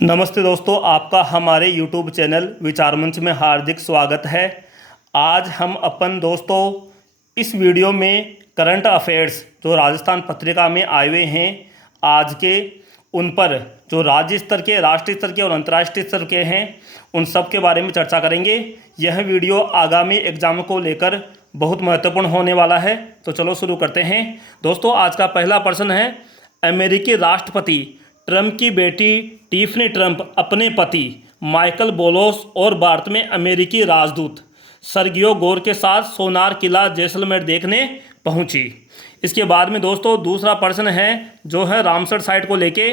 नमस्ते दोस्तों, आपका हमारे YouTube चैनल विचार मंच में हार्दिक स्वागत है। आज हम अपन दोस्तों इस वीडियो में करंट अफेयर्स जो राजस्थान पत्रिका में आए हुए हैं आज के, उन पर जो राज्य स्तर के, राष्ट्रीय स्तर के और अंतर्राष्ट्रीय स्तर के हैं, उन सब के बारे में चर्चा करेंगे। यह वीडियो आगामी एग्जाम को लेकर बहुत महत्वपूर्ण होने वाला है। तो चलो शुरू करते हैं। दोस्तों, आज का पहला प्रश्न है, अमेरिकी राष्ट्रपति ट्रंप की बेटी टिफनी ट्रंप अपने पति माइकल बोलोस और भारत में अमेरिकी राजदूत सर्गियो गोर के साथ सोनार किला जैसलमेर देखने पहुंची। इसके बाद में दोस्तों दूसरा प्रश्न है जो है रामसर साइट को लेके।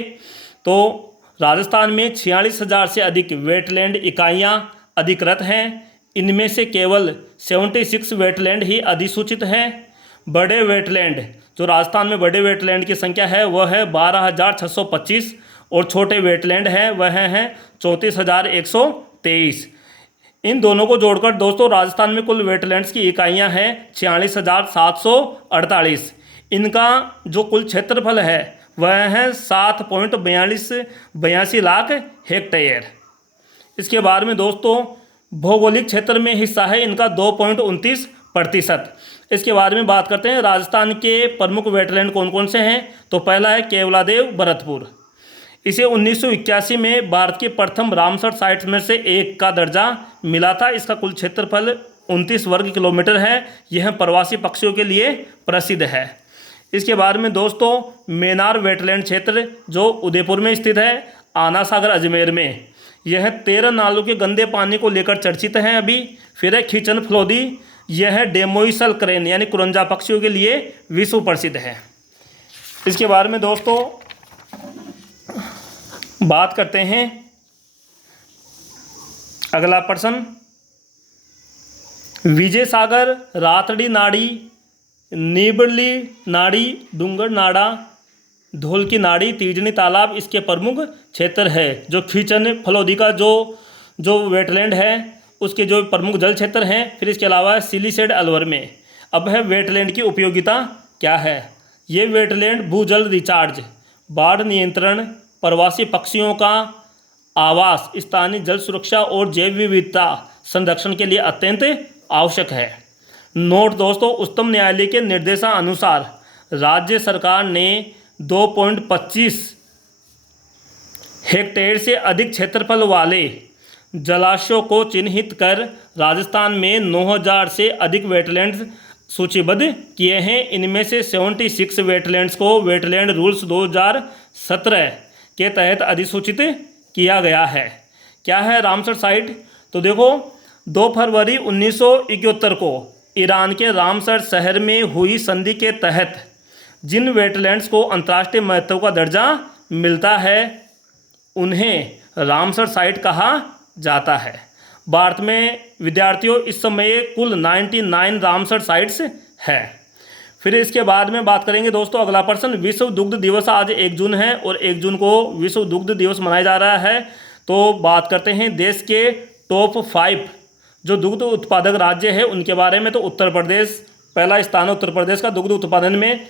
तो राजस्थान में 46,000 से अधिक वेटलैंड इकाइयां अधिकृत हैं। इनमें से केवल 76 वेटलैंड ही अधिसूचित हैं। बड़े वेटलैंड, जो राजस्थान में बड़े वेटलैंड की संख्या है वह है 12,625 और छोटे वेटलैंड हैं वह हैं 34,123। इन दोनों को जोड़कर दोस्तों राजस्थान में कुल वेटलैंड्स की इकाइयां हैं 46,748। इनका जो कुल क्षेत्रफल है वह है 7.82 लाख हेक्टेयर। इसके बाद में दोस्तों भौगोलिक क्षेत्र में हिस्सा है इनका 2.29%। इसके बारे में बात करते हैं, राजस्थान के प्रमुख वेटलैंड कौन कौन से हैं। तो पहला है केवलादेव भरतपुर। इसे 1981 में भारत के प्रथम रामसर साइट्स में से एक का दर्जा मिला था। इसका कुल क्षेत्रफल 29 वर्ग किलोमीटर है। यह प्रवासी पक्षियों के लिए प्रसिद्ध है। इसके बाद में दोस्तों मेनार वेटलैंड क्षेत्र जो उदयपुर में स्थित है, आना सागर अजमेर में, यह 13 नालों के गंदे पानी को लेकर चर्चित है अभी। फिर है खींचन फलोदी, यह डेमोइसल क्रेन यानी कुरंजा पक्षियों के लिए विश्व प्रसिद्ध है। इसके बारे में दोस्तों बात करते हैं, अगला प्रश्न, विजय सागर, रातड़ी नाड़ी, नीबड़ली नाड़ी, डूंगर नाड़ा, धौल की नाड़ी, तीजनी तालाब इसके प्रमुख क्षेत्र है। जो खींचन फलोदी का जो वेटलैंड है उसके जो प्रमुख जल क्षेत्र हैं। फिर इसके अलावा सिलीसेड अलवर में। अब है वेटलैंड की उपयोगिता क्या है। ये वेटलैंड भूजल रिचार्ज, बाढ़ नियंत्रण, प्रवासी पक्षियों का आवास, स्थानीय जल सुरक्षा और जैव विविधता संरक्षण के लिए अत्यंत आवश्यक है। नोट दोस्तों, उच्चतम न्यायालय के निर्देशानुसार राज्य सरकार ने 2.25 हेक्टेयर से अधिक क्षेत्रफल वाले जलाशयों को चिन्हित कर राजस्थान में 9,000 से अधिक वेटलैंड्स सूचीबद्ध किए हैं। इनमें से 76 वेटलैंड्स को वेटलैंड रूल्स 2017 के तहत अधिसूचित किया गया है। क्या है रामसर साइट। तो देखो 2 फरवरी 1971 को ईरान के रामसर शहर में हुई संधि के तहत जिन वेटलैंड्स को अंतर्राष्ट्रीय महत्व का दर्जा मिलता है उन्हें रामसर साइट कहा जाता है। भारत में विद्यार्थियों इस समय कुल 99 रामसर साइट्स है। फिर इसके बाद में बात करेंगे दोस्तों, अगला प्रश्न, विश्व दुग्ध दिवस आज 1 जून है और 1 जून को विश्व दुग्ध दिवस मनाया जा रहा है। तो बात करते हैं देश के टॉप 5 जो दुग्ध उत्पादक राज्य है उनके बारे में। तो उत्तर प्रदेश पहला स्थान है। उत्तर प्रदेश का दुग्ध उत्पादन में,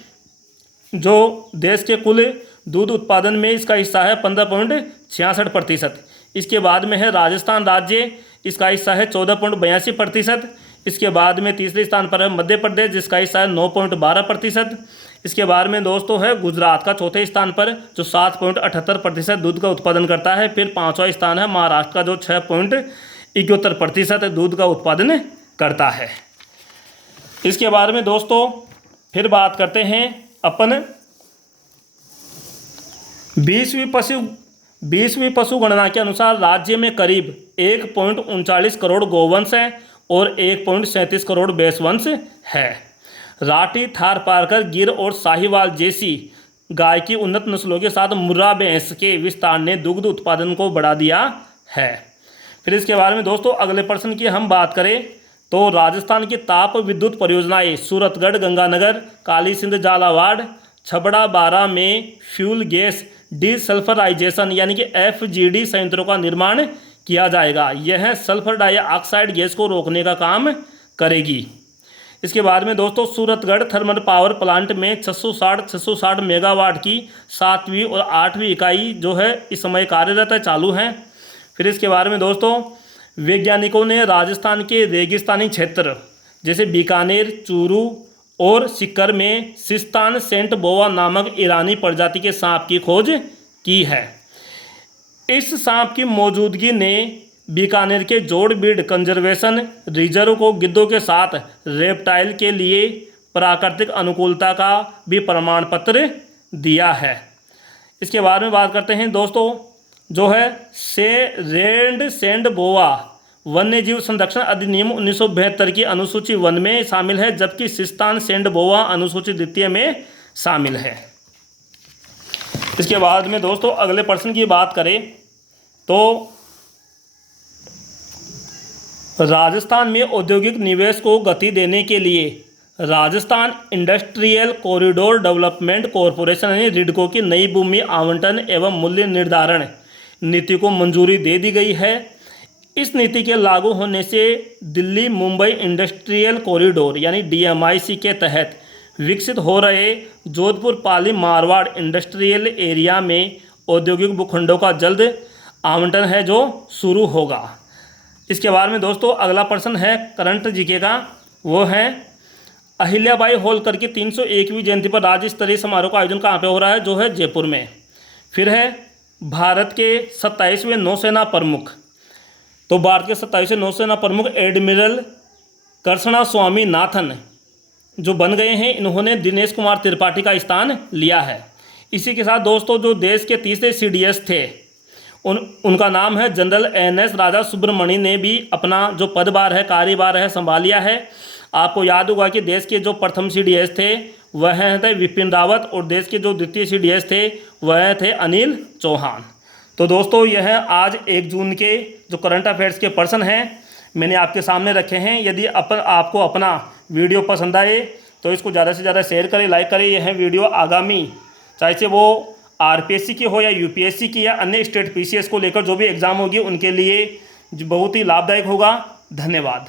जो देश के कुल दूध उत्पादन में इसका हिस्सा है 15.66%। इसके बाद में है राजस्थान राज्य, इसका हिस्सा है 14.82%। इसके बाद में तीसरे स्थान पर है मध्य प्रदेश जिसका हिस्सा है 9.12%। इसके बाद में दोस्तों है गुजरात का चौथे स्थान पर जो 7.78% दूध का उत्पादन करता है। फिर 5वां स्थान है महाराष्ट्र का जो 6.71% दूध का उत्पादन करता है। इसके बाद में दोस्तों फिर बात करते हैं अपन 20वीं पशु गणना के अनुसार राज्य में करीब 1.39 करोड़ गौवंश हैं और 1.37 करोड़ भैंसवंश है। राठी, थारपारकर, गिर और साहिवाल जैसी गाय की उन्नत नस्लों के साथ मुर्रा भैंस के विस्तार ने दुग्ध उत्पादन को बढ़ा दिया है। फिर इसके बारे में दोस्तों अगले प्रश्न की हम बात करें तो राजस्थान की ताप विद्युत परियोजनाएं सूरतगढ़, गंगानगर, काली सिंध, झालावाड़, छबड़ा, बारा में फ्यूल गैस डिसल्फराइजेशन यानी कि FGD संयंत्रों का निर्माण किया जाएगा। यह सल्फर डाइऑक्साइड गैस को रोकने का काम करेगी। इसके बाद में दोस्तों सूरतगढ़ थर्मल पावर प्लांट में 660 मेगावाट की 7वीं और 8वीं इकाई जो है इस समय कार्यरत है, चालू है। फिर इसके बारे में दोस्तों वैज्ञानिकों ने राजस्थान के रेगिस्तानी क्षेत्र जैसे बीकानेर, चूरू और सीकर में सिस्तान सेंट बोआ नामक ईरानी प्रजाति के सांप की खोज की है। इस सांप की मौजूदगी ने बीकानेर के जोड़बीड कंजर्वेशन रिजर्व को गिद्धों के साथ रेप्टाइल के लिए प्राकृतिक अनुकूलता का भी प्रमाण पत्र दिया है। इसके बारे में बात करते हैं दोस्तों, जो है रेड सेंट बोआ वन्य जीव संरक्षण अधिनियम 1972 की अनुसूची 1 में शामिल है, जबकि सिस्तान सेंट बोआ अनुसूची 2 में शामिल है। इसके बाद में दोस्तों अगले प्रश्न की बात करें तो राजस्थान में औद्योगिक निवेश को गति देने के लिए Rajasthan industrial corridor development corporation यानी रिडको की नई भूमि आवंटन एवं मूल्य निर्धारण नीति को मंजूरी दे दी गई है। इस नीति के लागू होने से दिल्ली मुंबई इंडस्ट्रियल कॉरिडोर यानी DMIC के तहत विकसित हो रहे जोधपुर पाली मारवाड़ इंडस्ट्रियल एरिया में औद्योगिक भूखंडों का जल्द आवंटन है जो शुरू होगा। इसके बारे में दोस्तों अगला प्रश्न है करंट जीके का, वो है अहिल्याबाई होलकर की 301वीं जयंती पर राज्य स्तरीय समारोह का आयोजन कहाँ पे हो रहा है, जो है जयपुर में। फिर है भारत के 27वें नौसेना प्रमुख, तो भारत के 27वें नौसेना प्रमुख एडमिरल कृष्णा स्वामी नाथन जो बन गए हैं, इन्होंने दिनेश कुमार त्रिपाठी का स्थान लिया है। इसी के साथ दोस्तों जो देश के तीसरे CDS थे उनका नाम है जनरल NS राजा सुब्रमण्य ने भी अपना जो पदभार है, कार्यभार है, संभाल लिया है। आपको याद होगा कि देश के जो प्रथम CDS थे वह थे विपिन रावत और देश के जो द्वितीय CDS थे वह थे अनिल चौहान। तो दोस्तों यह आज 1 जून के जो करंट अफेयर्स के प्रश्न हैं मैंने आपके सामने रखे हैं। यदि आपको अपना वीडियो पसंद आए तो इसको ज़्यादा से ज़्यादा शेयर करें, लाइक करें। यह वीडियो आगामी चाहे से वो RPSC की हो या UPSC की या अन्य स्टेट PCS को लेकर जो भी एग्ज़ाम होगी उनके लिए बहुत ही लाभदायक होगा। धन्यवाद।